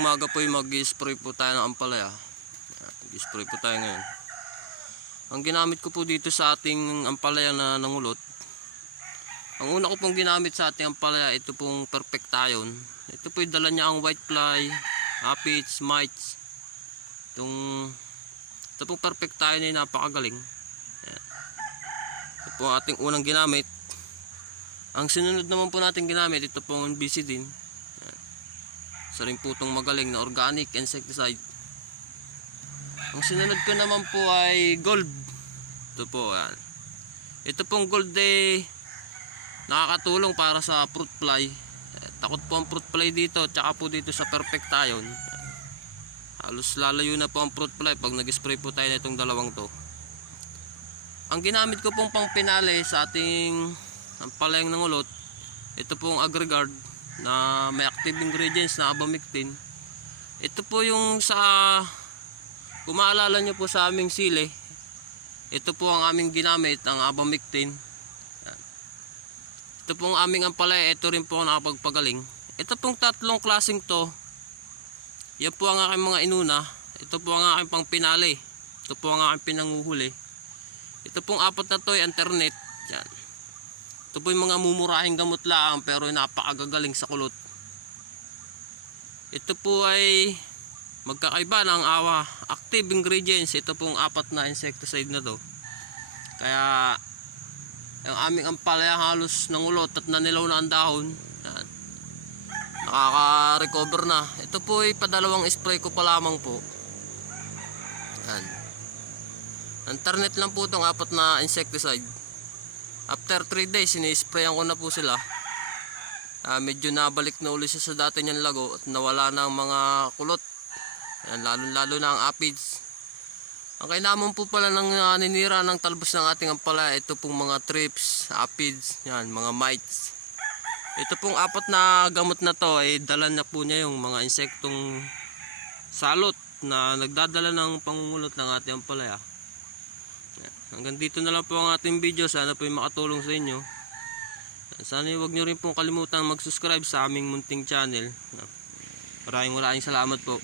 Ngayong umaga po ay mag-spray po tayo ng ampalaya. Mag-spray po tayo ngayon. Ang ginamit ko po dito sa ating ampalaya na nangulot, ang una ko pong ginamit sa ating ampalaya, ito pong Perfectation. Ito po yung dala niya ang white fly, aphids, mites. Ito pong Perfectation ay napakagaling. Ito po ating unang ginamit. Ang sinunod naman po natin ginamit, ito pong Bicidin. Isa rin po itong magaling na organic insecticide. Ang sinunod ko naman po ay gold. Ito po yan. Ito pong gold ay nakakatulong para sa fruit fly. Takot po ang fruit fly dito, tsaka po dito sa Perfectation. Halos lalayo na po ang fruit fly pag nag-spray po tayo na itong dalawang to. Ang ginamit ko pong pang pinali sa ating ampalayang nangulot, ito pong Agregard na may active ingredients na abamectin. Ito po yung sa, kung maalala nyo po sa aming sili, ito po ang aming ginamit, ang abamectin. Ito pong aming ampalaya, ito rin po ang nakapagpagaling. Ito pong tatlong klaseng to, yan po ang aking mga inuna. Ito po ang aking pang pinali. Ito po ang aking pinanguhuli. Ito pong apat na to ay alternate. Yan. Ito po yung mga mumurahing gamot lang pero napakagagaling sa kulot. Ito po ay magkakaiba ng active ingredients. Ito pong apat na insecticide na to. Kaya yung aming ampalaya halos nangulot at nanilaw na ang dahon. Yan. Nakaka-recover na. Ito po ay padalawang spray ko pa lamang po. Yan. Internet lang po itong apat na insecticide. After 3 days, sinisprayan ko na po sila. Medyo nabalik na uli siya sa dati niyang lago at nawala na ang mga kulot. Yan, lalo na ang aphids. Ang kainaman po pala ng naninira ng talbos ng ating ampalaya, ito pong mga thrips, aphids, yan, mga mites. Ito pong apat na gamot na to ay dala na po niya yung mga insektong salot na nagdadala ng pangungulot ng ating ampalaya. Hanggang dito na lang po ang ating video. Sana po yung makatulong sa inyo. Sana huwag nyo rin pong kalimutan mag-subscribe sa aming munting channel. Maraming salamat po.